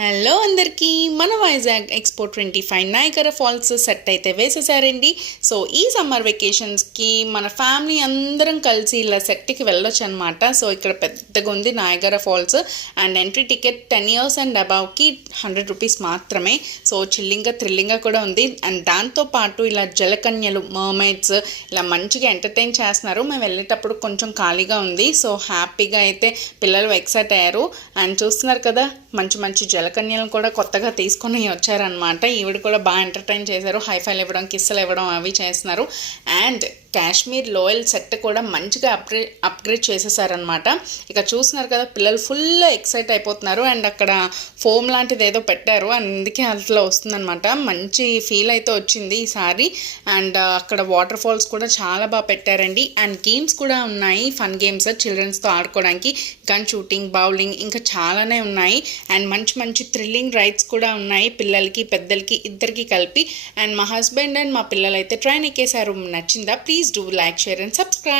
Hello అందరికీ మన Vizag expo twenty five Niagara falls set అయితే వేసేసారండి. సో ఈ సమ్మర్ వెకేషన్స్కి మన ఫ్యామిలీ అందరం కలిసి ఇలా సెట్కి వెళ్ళొచ్చు అనమాట సో ఇక్కడ పెద్దగా ఉంది Niagara falls and entry ticket ten years and అబౌవ్కి hundred rupees మాత్రమే. సో చిల్లింగ్గా థ్రిల్లింగ్గా కూడా ఉంది. అండ్ దాంతో పాటు ఇలా జలకన్యలు మర్మైడ్స్ ఇలా మంచిగా ఎంటర్టైన్ చేస్తున్నారు. మేము వెళ్ళేటప్పుడు కొంచెం ఖాళీగా ఉంది. సో హ్యాపీగా అయితే పిల్లలు ఎక్సైట్ అయ్యారు. అండ్ చూస్తున్నారు కదా మంచి మంచి జలకన్యలను కూడా కొత్తగా తీసుకొని వచ్చారనమాట ఈవిడ కూడా బాగా ఎంటర్టైన్ చేశారు. హైఫైల్ ఇవ్వడం కిస్సలు ఇవ్వడం అవి చేస్తున్నారు. అండ్ కాశ్మీర్ లోయల్ సెట్ కూడా మంచిగా అప్గ్రే అప్గ్రేడ్ చేసేసారనమాట ఇక చూస్తున్నారు కదా పిల్లలు ఫుల్ ఎక్సైట్ అయిపోతున్నారు. అండ్ అక్కడ ఫోమ్ లాంటిది ఏదో పెట్టారు. అందుకే అట్లా వస్తుందన్నమాట. మంచి ఫీల్ అయితే వచ్చింది ఈసారి. అండ్ uh, అక్కడ వాటర్ ఫాల్స్ కూడా చాలా బాగా పెట్టారండి. అండ్ గేమ్స్ కూడా ఉన్నాయి. ఫన్ గేమ్స్ చిల్డ్రన్స్తో ఆడుకోవడానికి. గన్ షూటింగ్ బౌలింగ్ ఇంకా చాలానే ఉన్నాయి. అండ్ మంచి మంచి థ్రిల్లింగ్ రైడ్స్ కూడా ఉన్నాయి. పిల్లలకి పెద్దలకి ఇద్దరికి కలిపి. అండ్ మా హస్బెండ్ అండ్ మా పిల్లలైతే ట్రైన్ ఎక్కేశారు. నచ్చిందా? Please do like share and subscribe